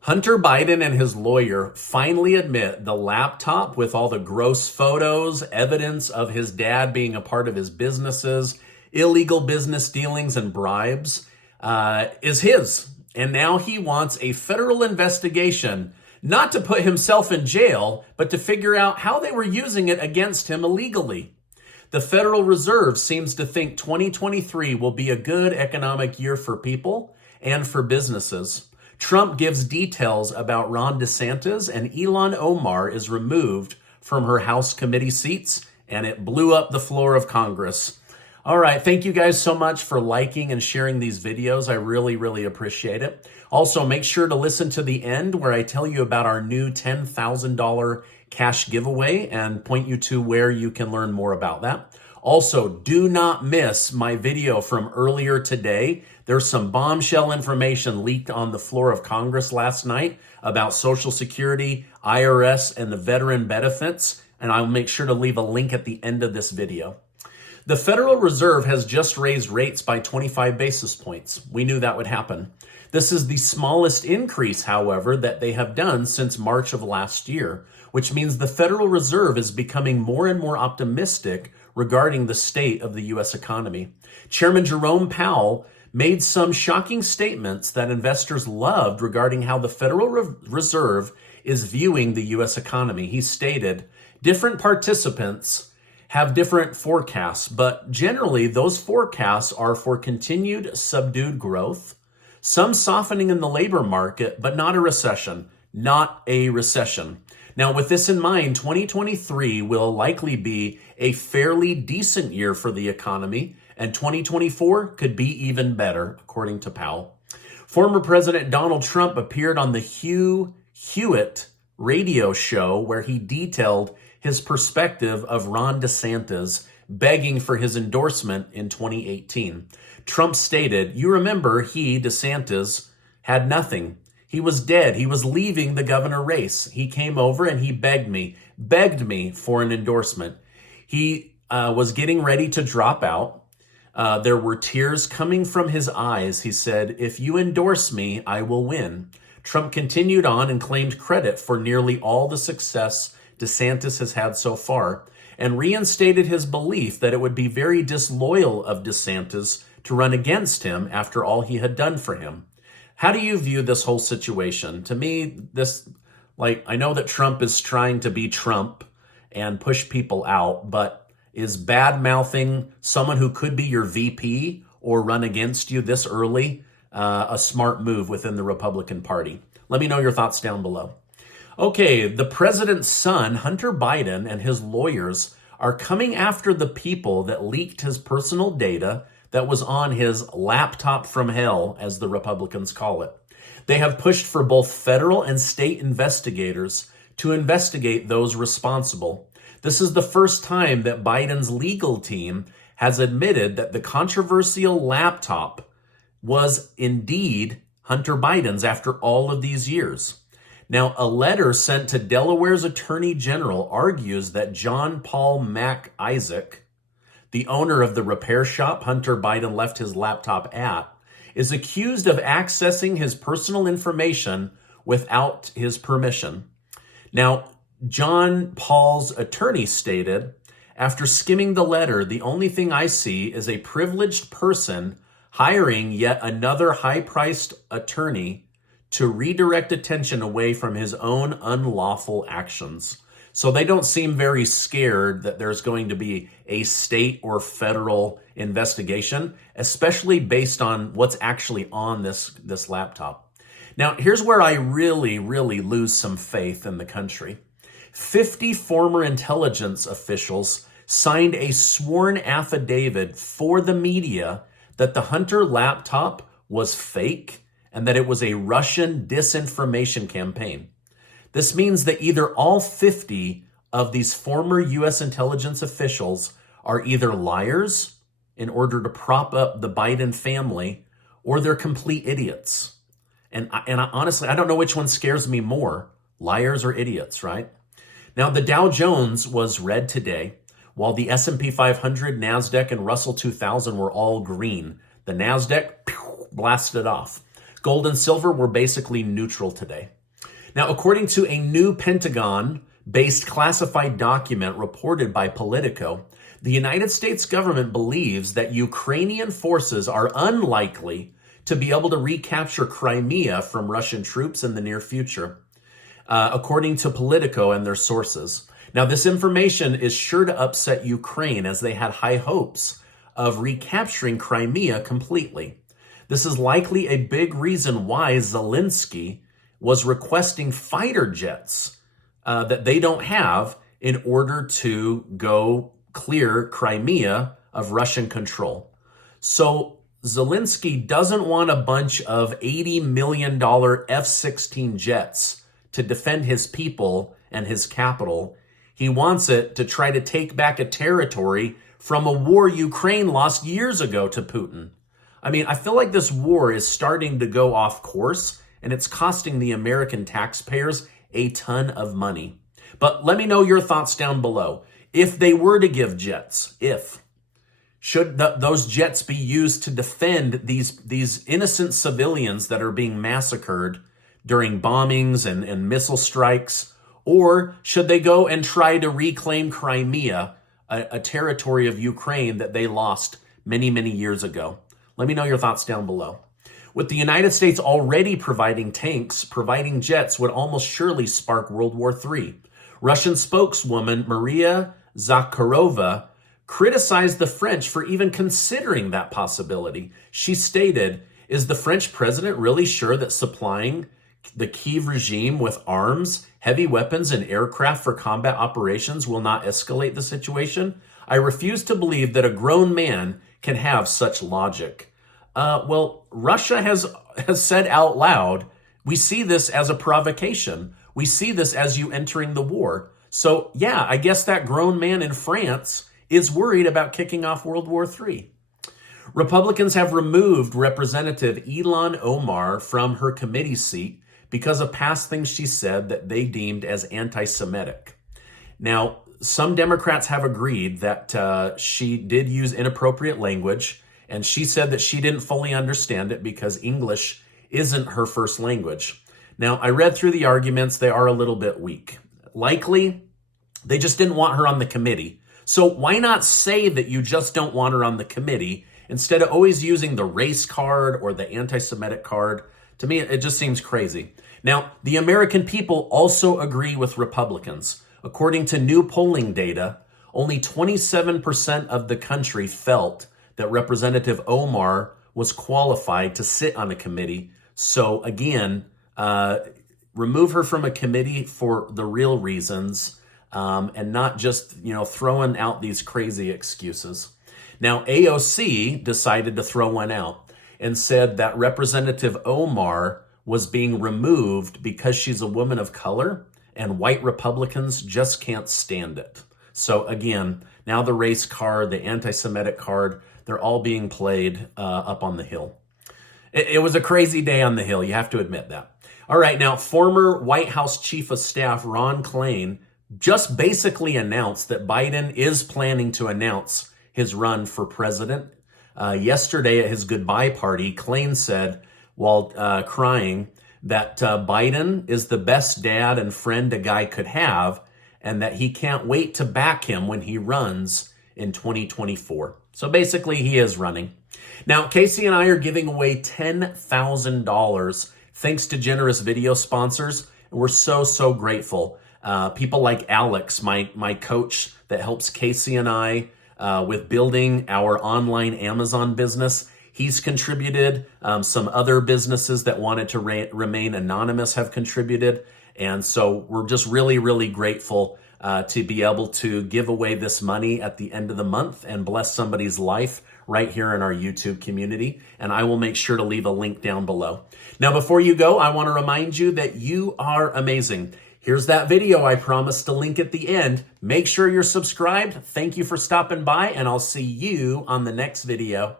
Hunter Biden and his lawyer finally admit the laptop with all the gross photos, evidence of his dad being a part of his businesses, illegal business dealings, and bribes is his. And now he wants a federal investigation, not to put himself in jail, but to figure out how they were using it against him illegally. The Federal Reserve seems to think 2023 will be a good economic year for people and for businesses. Trump gives details about Ron DeSantis, and Ilan Omar is removed from her House committee seats, and it blew up the floor of Congress. All right, thank you guys so much for liking and sharing these videos. I really, really appreciate it. Also, make sure to listen to the end where I tell you about our new $10,000 cash giveaway and point you to where you can learn more about that. Also, do not miss my video from earlier today. There's some bombshell information leaked on the floor of Congress last night about Social Security, IRS, and the veteran benefits, and I'll make sure to leave a link at the end of this video. The Federal Reserve has just raised rates by 25 basis points. We knew that would happen. This is the smallest increase, however, that they have done since March of last year, which means the Federal Reserve is becoming more and more optimistic regarding the state of the U.S. economy. Chairman Jerome Powell made some shocking statements that investors loved regarding how the Federal Reserve is viewing the U.S. economy. He stated, different participants have different forecasts, but generally those forecasts are for continued subdued growth, some softening in the labor market, but not a recession, not a recession. Now, with this in mind, 2023 will likely be a fairly decent year for the economy, and 2024 could be even better, according to Powell. Former President Donald Trump appeared on the Hugh Hewitt radio show where he detailed his perspective of Ron DeSantis begging for his endorsement in 2018. Trump stated, "You remember he, DeSantis, had nothing. He was dead. He was leaving the governor race. He came over and he begged me for an endorsement. He was getting ready to drop out. There were tears coming from his eyes. He said, 'If you endorse me, I will win.'" Trump continued on and claimed credit for nearly all the success DeSantis has had so far, and reinstated his belief that it would be very disloyal of DeSantis to run against him after all he had done for him. How do you view this whole situation? To me, I know that Trump is trying to be Trump and push people out, but is bad-mouthing someone who could be your VP or run against you this early a smart move within the Republican Party? Let me know your thoughts down below. Okay, the president's son, Hunter Biden, and his lawyers are coming after the people that leaked his personal data that was on his laptop from hell, as the Republicans call it. They have pushed for both federal and state investigators to investigate those responsible. This is the first time that Biden's legal team has admitted that the controversial laptop was indeed Hunter Biden's after all of these years. Now, a letter sent to Delaware's Attorney General argues that John Paul Mac Isaac, the owner of the repair shop Hunter Biden left his laptop at, is accused of accessing his personal information without his permission. Now, John Paul's attorney stated, "After skimming the letter, the only thing I see is a privileged person hiring yet another high-priced attorney to redirect attention away from his own unlawful actions." So they don't seem very scared that there's going to be a state or federal investigation, especially based on what's actually on this laptop. Now, here's where I really, really lose some faith in the country. 50 former intelligence officials signed a sworn affidavit for the media that the Hunter laptop was fake and that it was a Russian disinformation campaign. This means that either all 50 of these former U.S. intelligence officials are either liars in order to prop up the Biden family, or they're complete idiots. And honestly, I don't know which one scares me more, liars or idiots, right? Now, the Dow Jones was red today, while the S&P 500, NASDAQ, and Russell 2000 were all green. The NASDAQ blasted off. Gold and silver were basically neutral today. Now, according to a new Pentagon-based classified document reported by Politico, the United States government believes that Ukrainian forces are unlikely to be able to recapture Crimea from Russian troops in the near future, according to Politico and their sources. Now, this information is sure to upset Ukraine, as they had high hopes of recapturing Crimea completely. This is likely a big reason why Zelensky was requesting fighter jets that they don't have in order to go clear Crimea of Russian control. So Zelensky doesn't want a bunch of $80 million F-16 jets to defend his people and his capital. He wants it to try to take back a territory from a war Ukraine lost years ago to Putin. I mean, I feel like this war is starting to go off course, and it's costing the American taxpayers a ton of money. But let me know your thoughts down below. If they were to give jets, should those jets be used to defend these innocent civilians that are being massacred during bombings and missile strikes? Or should they go and try to reclaim Crimea, a territory of Ukraine that they lost many, many years ago? Let me know your thoughts down below. With the United States already providing tanks, providing jets would almost surely spark World War III. Russian spokeswoman Maria Zakharova criticized the French for even considering that possibility. She stated, "Is the French president really sure that supplying the Kyiv regime with arms, heavy weapons, and aircraft for combat operations will not escalate the situation? I refuse to believe that a grown man can have such logic." Well, Russia has said out loud, we see this as a provocation. We see this as you entering the war. So yeah, I guess that grown man in France is worried about kicking off World War III. Republicans have removed Representative Ilan Omar from her committee seat because of past things she said that they deemed as anti-Semitic. Now, some Democrats have agreed that she did use inappropriate language, and she said that she didn't fully understand it because English isn't her first language. Now, I read through the arguments. They are a little bit weak. Likely, they just didn't want her on the committee. So why not say that you just don't want her on the committee instead of always using the race card or the anti-Semitic card? To me, it just seems crazy. Now, the American people also agree with Republicans. According to new polling data, only 27% of the country felt that Representative Omar was qualified to sit on a committee. So again, remove her from a committee for the real reasons, and not just, throwing out these crazy excuses. Now, AOC decided to throw one out and said that Representative Omar was being removed because she's a woman of color and white Republicans just can't stand it. So again, now the race card, the anti-Semitic card, they're all being played up on the Hill. It was a crazy day on the Hill, you have to admit that. All right, now former White House Chief of Staff Ron Klain just basically announced that Biden is planning to announce his run for president. Yesterday at his goodbye party, Klain said, while crying, that Biden is the best dad and friend a guy could have, and that he can't wait to back him when he runs in 2024. So basically, he is running. Now, Casey and I are giving away $10,000 thanks to generous video sponsors, and we're so grateful. People like Alex, my coach that helps Casey and I with building our online Amazon business. He's contributed. Some other businesses that wanted to remain anonymous have contributed. And so we're just really grateful to be able to give away this money at the end of the month and bless somebody's life right here in our YouTube community. And I will make sure to leave a link down below. Now, before you go, I want to remind you that you are amazing. Here's that video I promised to link at the end. Make sure you're subscribed. Thank you for stopping by, and I'll see you on the next video.